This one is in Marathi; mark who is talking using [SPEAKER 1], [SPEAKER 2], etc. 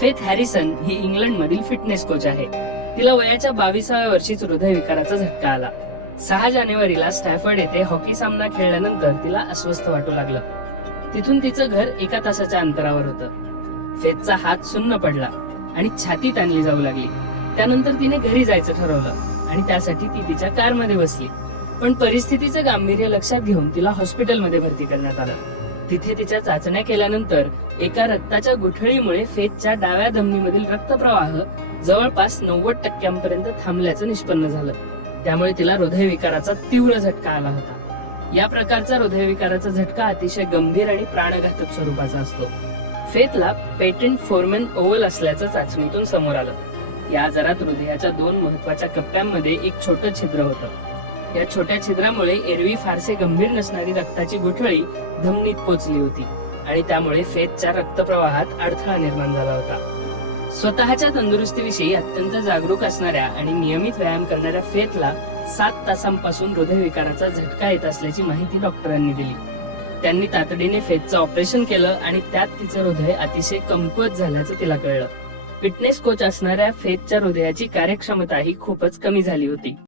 [SPEAKER 1] फेथ हॅरिसन ही इंग्लंड मधील फिटनेस कोच आहे. तिला वयाच्या बावीसाव्या वर्षीच हृदयविकाराचा झटका आला. सहा जानेवारीला स्टॅफर्ड येथे हॉकी सामना खेळल्यानंतर तिला अस्वस्थ वाटू लागलं. तिथून तिचं घर एका तासाच्या अंतरावर होतं. फेथचा हात सुन्न पडला आणि छाती ताणली जाऊ लागली. त्यानंतर तिने घरी जायचं ठरवलं आणि त्यासाठी ती तिच्या कारमध्ये बसली. पण परिस्थितीचं गांभीर्य लक्षात घेऊन तिला हॉस्पिटलमध्ये भरती करण्यात आलं. तिथे तिच्या चाचण्या केल्यानंतर एका रक्ताच्या गुठळीमुळे फेतच्या डाव्या धमनीमधील रक्तप्रवाह जवळपास नव्वद टक्क्यांपर्यंत थांबल्याचं निष्पन्न झालं. त्यामुळे तिला हृदयविकाराचा तीव्र झटका आला होता. या प्रकारचा हृदयविकाराचा झटका अतिशय गंभीर आणि प्राणघातक स्वरूपाचा असतो. फेथला पेटंट फोरमॅन ओव्हल असल्याचं चाचणीतून समोर आलं. या आजारात हृदयाच्या दोन महत्त्वाच्या कप्प्यांमध्ये एक छोटं छिद्र होतं. या छोट्या छिद्रामुळे एरवी फारसे गंभीर नसणारी रक्ताची गुठळी धमनीत पोचली होती आणि त्यामुळे फेजच्या रक्तप्रवाहात अडथळा निर्माण झाला होता. स्वतःच्या तंदुरुस्तीविषयी अत्यंत जागरूक असणाऱ्या आणि नियमित व्यायाम करणाऱ्या फेथला सात तासांपासून हृदयविकाराचा झटका येत असल्याची माहिती डॉक्टरांनी दिली. त्यांनी तातडीने फेजचं ऑपरेशन केलं आणि त्यात तिचं हृदय अतिशय कमकुवत झाल्याचं तिला कळलं. फिटनेस कोच असणाऱ्या फेजच्या हृदयाची कार्यक्षमता ही खूपच कमी झाली होती.